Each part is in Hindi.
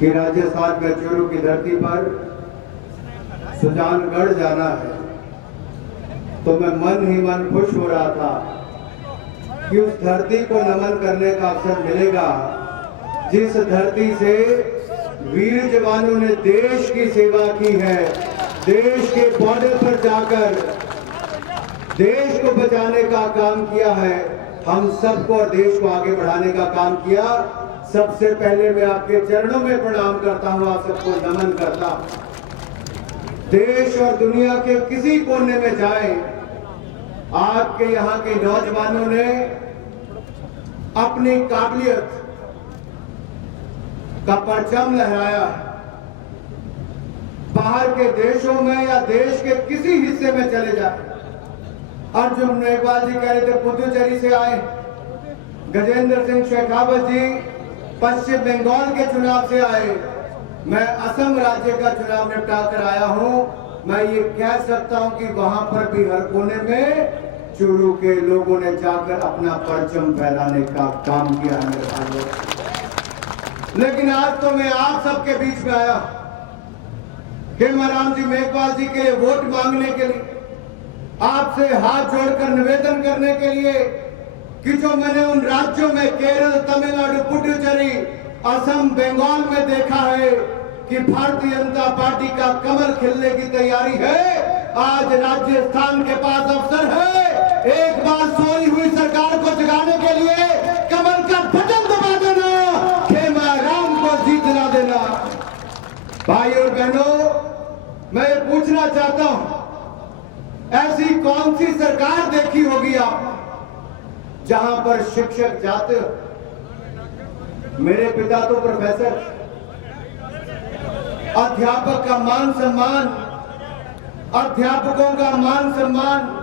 कि राजस्थान में चूरू की धरती पर सुजानगढ़ जाना है, तो मैं मन ही मन खुश हो रहा था कि उस धरती को नमन करने का अवसर मिलेगा जिस धरती से वीर जवानों ने देश की सेवा की है, देश के बॉर्डर पर जाकर देश को बचाने का काम किया है, हम सबको और देश को आगे बढ़ाने का काम किया। सबसे पहले मैं आपके चरणों में प्रणाम करता हूं, आप सबको नमन करता हूं। देश और दुनिया के किसी कोने में जाएं, आपके यहाँ के नौजवानों ने अपनी काबिलियत का परचम लहराया। बाहर के देशों में या देश के किसी हिस्से में चले जाए, अर्जुन मेघवाल जी कह रहे थे पुदुचेरी से आए, गजेंद्र सिंह शेखावत जी पश्चिम बंगाल के चुनाव से आए, मैं असम राज्य का चुनाव निपटा कर आया हूं। मैं ये कह सकता हूं कि वहां पर भी हर कोने में चूरू के लोगों ने जाकर अपना परचम फहराने का काम किया है मेरे भाइयों। लेकिन आज तो मैं आप सबके बीच में आया हेमाराम जी मेघवाल जी के लिए वोट मांगने के लिए, आपसे हाथ जोड़कर निवेदन करने के लिए कि जो मैंने उन राज्यों में केरल, तमिलनाडु, पुडुचेरी, असम, बंगाल में देखा है कि भारतीय जनता पार्टी का कमल खिलने की तैयारी है, आज राजस्थान के पास अवसर है एक बार सोई हुई सरकार को जगाने के लिए कमल का बटन दबा देना, हेमाराम को जीतना देना। भाई और बहनों, मैं ये पूछना चाहता हूं, ऐसी कौन सी सरकार देखी होगी आप जहां पर शिक्षक जाते हो? मेरे पिता तो प्रोफेसर, अध्यापक का मान सम्मान, अध्यापकों का मान सम्मान,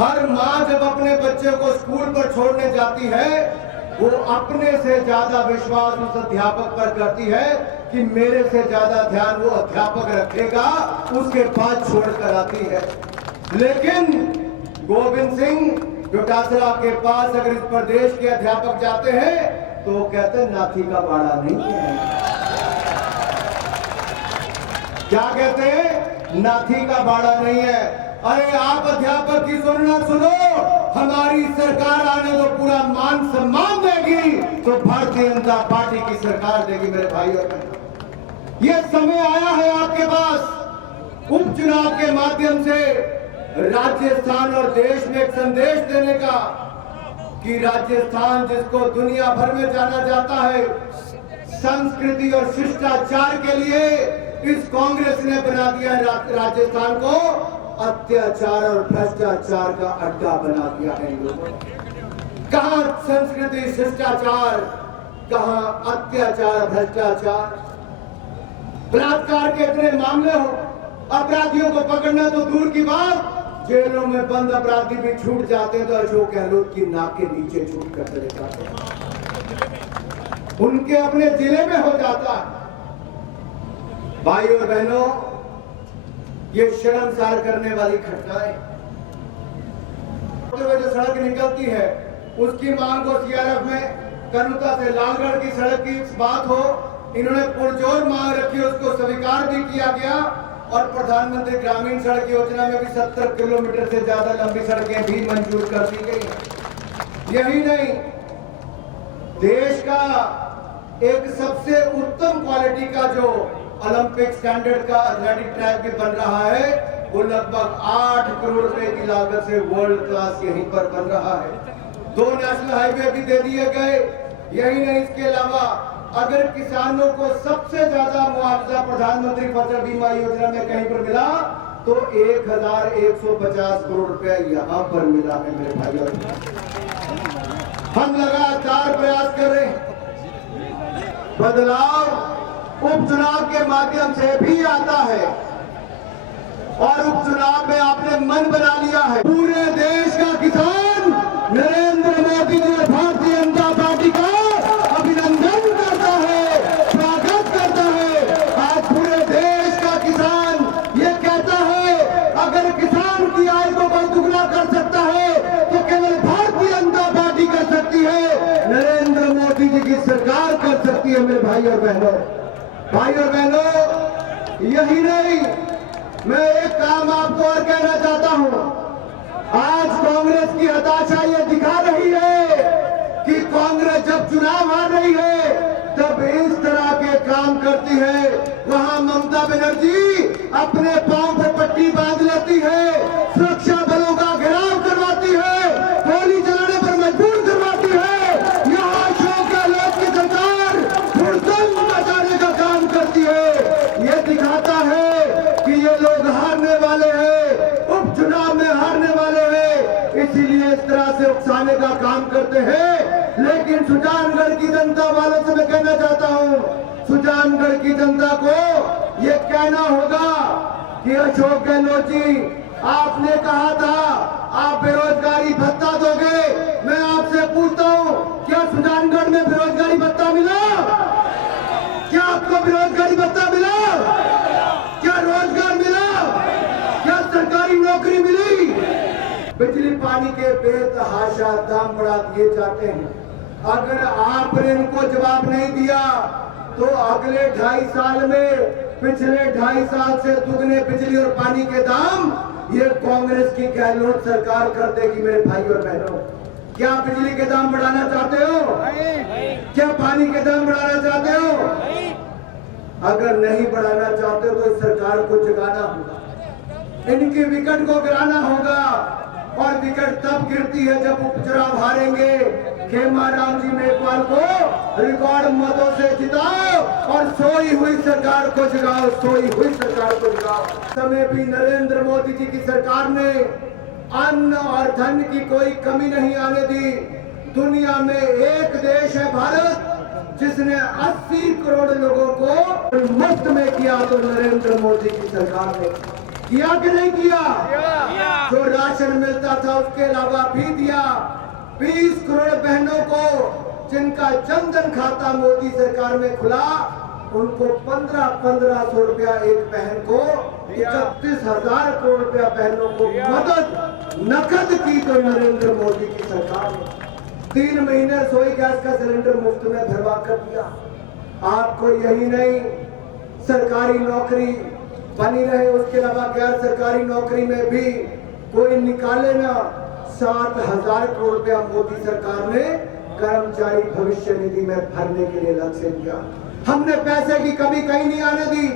हर मां जब अपने बच्चे को स्कूल पर छोड़ने जाती है, वो अपने से ज्यादा विश्वास उस अध्यापक पर करती है कि मेरे से ज्यादा ध्यान वो अध्यापक रखेगा, उसके बाद छोड़कर आती है। लेकिन गोविंद सिंह डोटासरा के पास अगर इस प्रदेश के अध्यापक जाते हैं तो वो कहते हैं नाथी का बाड़ा नहीं है। क्या कहते हैं? नाथी का बाड़ा नहीं है। अरे आप अध्यापक की सुनना सुनो, हमारी सरकार आने तो पूरा मान सम्मान देगी, तो भारतीय जनता पार्टी की सरकार देगी मेरे भाई और बहनों। ये समय आया है आपके पास उपचुनाव के माध्यम से राजस्थान और देश में एक संदेश देने का कि राजस्थान जिसको दुनिया भर में जाना जाता है संस्कृति और शिष्टाचार के लिए, इस कांग्रेस ने बना दिया है राजस्थान को अत्याचार और भ्रष्टाचार का अड्डा बना दिया है इन लोगों ने। कहां संस्कृति शिष्टाचार, कहां अत्याचार भ्रष्टाचार। बलात्कार के इतने मामले हो, अपराधियों को पकड़ना तो दूर की बात, जेलों में बंद अपराधी भी छूट जाते तो अशोक गहलोत की नाक के नीचे छूट कर चले जाते, उनके अपने जिले में हो जाता। भाई और बहनों, ये शर्मसार करने वाली घटनाएं, जो सड़क निकलती है उसकी मांग को सीआरएफ में कनुता से लालगढ़ की सड़क की बात हो, इन्होंने पुरजोर मांग रखी, उसको स्वीकार भी किया गया और प्रधानमंत्री ग्रामीण सड़क योजना में भी 70 किलोमीटर से ज्यादा लंबी सड़कें भी मंजूर कर दी गई। यही नहीं, देश का एक सबसे उत्तम क्वालिटी का जो ओलंपिक स्टैंडर्ड का एथलेटिक ट्रैक भी बन रहा है, वो लगभग 8 करोड़ रुपए की लागत से वर्ल्ड क्लास यहीं पर बन रहा है। 2 नेशनल हाईवे भी दे दिए गए। यही नहीं, इसके अलावा अगर किसानों को सबसे ज्यादा मुआवजा प्रधानमंत्री फसल बीमा योजना में कहीं पर मिला तो 1150 करोड़ रुपया यहां पर मिला है मेरे भाइयों। हम लगातार प्रयास कर रहे हैं। बदलाव उपचुनाव के माध्यम से भी आता है और उपचुनाव में आपने मन बना लिया है। पूरे देश का किसान नरेंद्र मोदी जी भारतीय जनता पार्टी का अभिनंदन करता है, स्वागत करता है। आज पूरे देश का किसान ये कहता है, अगर किसान की आय को कोई दुगना कर सकता है तो केवल भारतीय जनता पार्टी कर सकती है। नरेंद्र मोदी मोदी जी की सरकार कर सकती है मेरे भाई और बहनों। भाई और बहनों, यही नहीं, मैं एक काम आपको और कहना चाहता हूं। आज कांग्रेस की हताशा ये दिखा रही है कि कांग्रेस जब चुनाव हार रही है तब इस तरह के काम करती है। वहां ममता बनर्जी अपने पांव पर पट्टी बांध लेती है, सुरक्षा बलों का घेराव करवाती है, गोली चलाने पर मजबूर करवाती है। यहाँ अशोक गहलोत की सरकार हुड़दंग मचाने का काम करती है। ये दिखाता है कि ये लोग हारने वाले हैं, उपचुनाव में हारने वाले हैं, इसीलिए इस तरह से उकसाने का काम करते हैं। लेकिन सुजानगढ़ की जनता वालों से मैं कहना चाहता हूं, सुजानगढ़ की जनता को ये कहना होगा कि अशोक गहलोत जी, आपने कहा था आप बेरोजगारी भत्ता दोगे। मैं आपसे पूछता हूं, क्या सुजानगढ़ में बेरोजगारी भत्ता मिला? क्या आपको बेरोजगारी भत्ता मिला? क्या रोजगार मिला? क्या सरकारी नौकरी मिली? बिजली पानी के बेतहाशा दाम बढ़ा दिए जाते हैं। अगर आपने इनको जवाब नहीं दिया तो अगले 2.5 साल में पिछले 2.5 साल से दुगने बिजली और पानी के दाम ये कांग्रेस की गहलोत सरकार कर देगी मेरे भाई और बहनों। क्या बिजली के दाम बढ़ाना चाहते हो? क्या पानी के दाम बढ़ाना चाहते हो? अगर नहीं बढ़ाना चाहते हो तो इस सरकार को जगाना होगा, इनकी विकेट को गिराना होगा। और विकेट तब गिरती है जब उपचुनाव हारेंगे। खेमाराम जी मेघवाल को रिकॉर्ड मतों से जिताओ और सोई हुई सरकार को जगाओ, सोई हुई सरकार को जगाओ। समय भी नरेंद्र मोदी जी की सरकार ने अन्न और धन की कोई कमी नहीं आने दी। दुनिया में एक देश है भारत जिसने 80 करोड़ लोगों को मुफ्त में किया, तो नरेंद्र मोदी की सरकार ने किया कि नहीं किया? जो राशन मिलता था उसके अलावा भी दिया। 20 करोड़ बहनों को जिनका जनधन खाता मोदी सरकार में खुला, उनको 1500 रुपया एक बहन को, 31,000 करोड़ रुपया बहनों को मदद नकद की तो नरेंद्र मोदी की सरकार ने। 3 महीने रसोई गैस का सिलेंडर मुफ्त में भरवा कर दिया। आपको यही नहीं, सरकारी नौकरी बनी रहे, उसके अलावा गैर सरकारी नौकरी में भी कोई निकाले ना। 7,000 करोड़ रुपया मोदी सरकार ने कर्मचारी भविष्य निधि में भरने के लिए लक्ष्य दिया। हमने पैसे की कमी कहीं नहीं आने दी।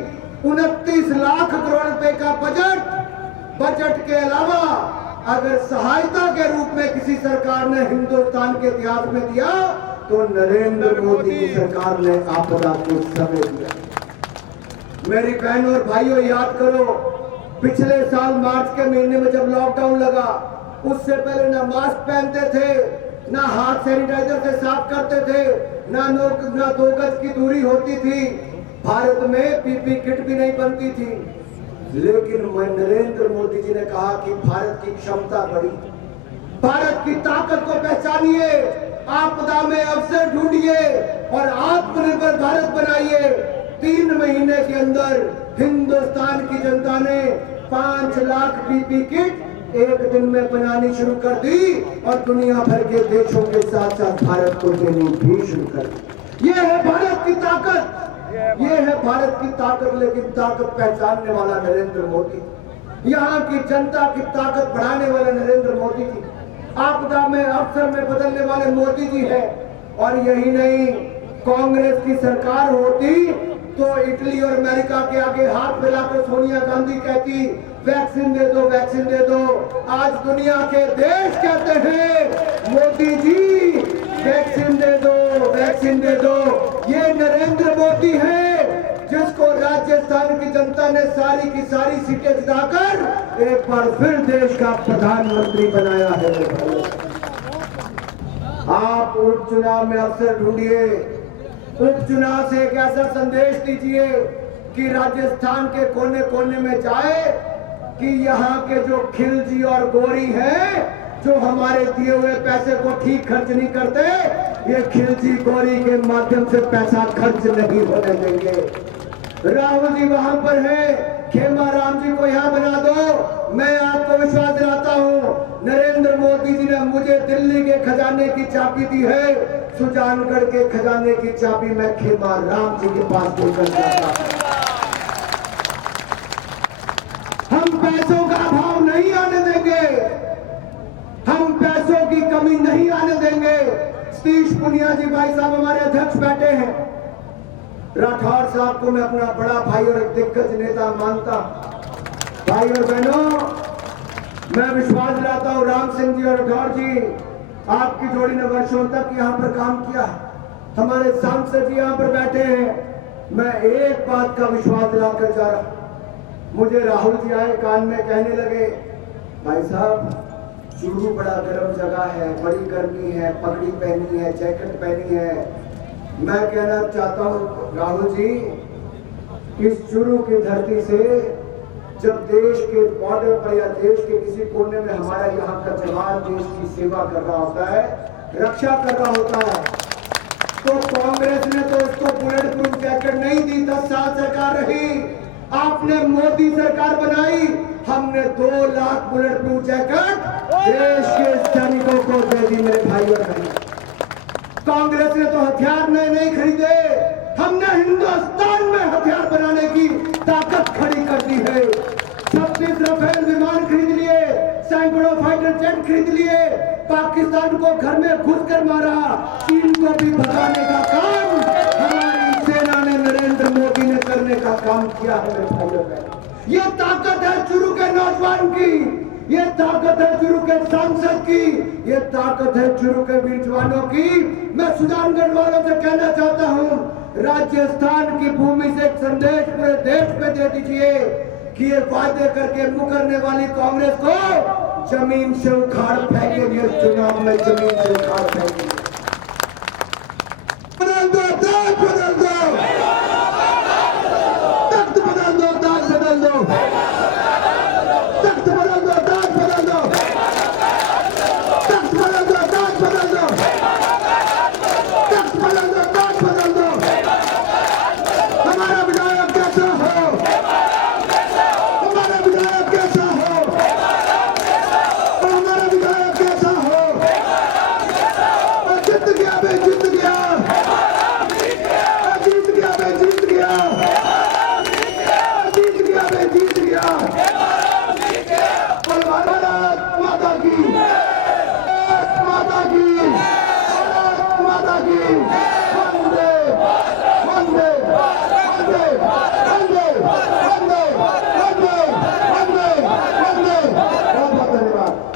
29 लाख करोड़ रुपए का बजट के अलावा अगर सहायता के रूप में किसी सरकार ने हिंदुस्तान के इतिहास में दिया तो नरेंद्र मोदी की सरकार ने आपदा को समय दिया। मेरी बहनों और भाइयों, याद करो, पिछले साल मार्च के महीने में जब लॉकडाउन लगा, उससे पहले ना मास्क पहनते थे, ना हाथ सैनिटाइजर से साफ करते थे, ना 2 गज की दूरी होती थी, भारत में पीपी किट भी नहीं बनती थी। लेकिन नरेंद्र मोदी जी ने कहा कि भारत की क्षमता बढ़ी, भारत की ताकत को पहचानिए, आपदा में अवसर ढूंढिए और आत्मनिर्भर भारत बनाइए। 3 महीने के अंदर हिंदुस्तान की जनता ने 5 लाख पीपी किट एक दिन में बनानी शुरू कर दी और दुनिया भर के देशों के साथ साथ भारत को देनी भी शुरू कर दी। ये है भारत की ताकत, ये है भारत की ताकत। लेकिन ताकत पहचानने वाला नरेंद्र मोदी, यहाँ की जनता की ताकत बढ़ाने वाले नरेंद्र मोदी जी, आपदा में अवसर में बदलने वाले मोदी जी है। और यही नहीं, कांग्रेस की सरकार होती तो इटली और अमेरिका के आगे हाथ मिलाकर सोनिया गांधी कहती वैक्सीन दे दो, वैक्सीन दे दो। आज दुनिया के देश कहते हैं मोदी जी वैक्सीन दे दो, वैक्सीन दे दो। ये नरेंद्र मोदी है जिसको राजस्थान की जनता ने सारी की सारी सीटें जिताकर एक बार फिर देश का प्रधानमंत्री बनाया है। आप उपचुनाव में अवसर ढूंढिए, उपचुनाव से एक ऐसा संदेश दीजिए कि राजस्थान के कोने कोने में जाए कि यहाँ के जो खिलजी और गोरी हैं, जो हमारे दिए हुए पैसे को ठीक खर्च नहीं करते, ये खिलजी गोरी के माध्यम से पैसा खर्च नहीं होने देंगे। राहुल जी वहां पर है, खेमाराम जी को यहाँ बना दो। मैं आपको विश्वास दिलाता हूँ नरेंद्र मोदी जी ने मुझे दिल्ली के खजाने की चाबी दी है, सुजानगढ़ के खजाने की चाबी मैं खेमा राम जी के पास देकर जाता हूं। हम पैसों का अभाव नहीं आने देंगे, हम पैसों की कमी नहीं आने देंगे। सतीश पुनिया जी भाई साहब हमारे अध्यक्ष बैठे हैं। राठौर साहब को मैं अपना बड़ा भाई और एक दिग्गज नेता मानता। भाई और बहनों, मैं विश्वास दिलाता हूं राम सिंह जी और राठौर जी, आपकी जोड़ी ने वर्षों तक यहां पर काम किया है। हमारे सांसद जी यहां पर बैठे हैं। मैं एक बात का विश्वास दिलाकर जा रहा हूं। मुझे राहुल जी आए कान में कहने लगे, भाई साहब चूरू बड़ा गर्म जगह है, बड़ी गर्मी है, पगड़ी पहनी है, जैकेट पहनी है। मैं कहना चाहता हूं राहुल जी, इस चूरू की धरती से जब देश के बॉर्डर पर या देश के किसी कोने में हमारा यहाँ का जवान देश की सेवा कर रहा होता है, रक्षा कर रहा होता है, तो कांग्रेस ने तो उसको बुलेट प्रूफ जैकेट नहीं दी। 10 साल सरकार रही, आपने मोदी सरकार बनाई, हमने 2 लाख बुलेट प्रूफ जैकेट देश के सैनिकों को दे दी। मेरे भाई और बहन, कांग्रेस ने तो हथियार नहीं खरीदे, हमने हिंदुस्तान में हथियार बनाने की ताकत खड़ी कर दी है। 36 राफेल विमान खरीद लिए, सैकड़ों फाइटर जेट खरीद लिए, पाकिस्तान को घर में घुसकर मारा, चीन को भी भगाने का काम हमारी सेना ने, नरेंद्र मोदी ने करने का काम किया है। मेरे भाई और बहन, ये ताकत है चूरू के नौजवान की, ये ताकत है चूरू के सांसद की, ये ताकत है चूरू के वीर जवानों की। मैं सुजानगढ़ वालों से कहना चाहता हूं, राजस्थान की भूमि से एक संदेश पूरे देश पे दे दीजिए कि ये वादे करके मुकरने वाली कांग्रेस को जमीन से उखाड़ फेंकेंगे, चुनाव में जमीन से उखाड़ फेंकेंगे। बदल दो, ताज बदल दो, तख्त बदल दो, ताज बदल दो, तख्त बदल दो, ताज बदल दो, तख्त बदल दो, ताज बदल दो, तख्त बदल दो,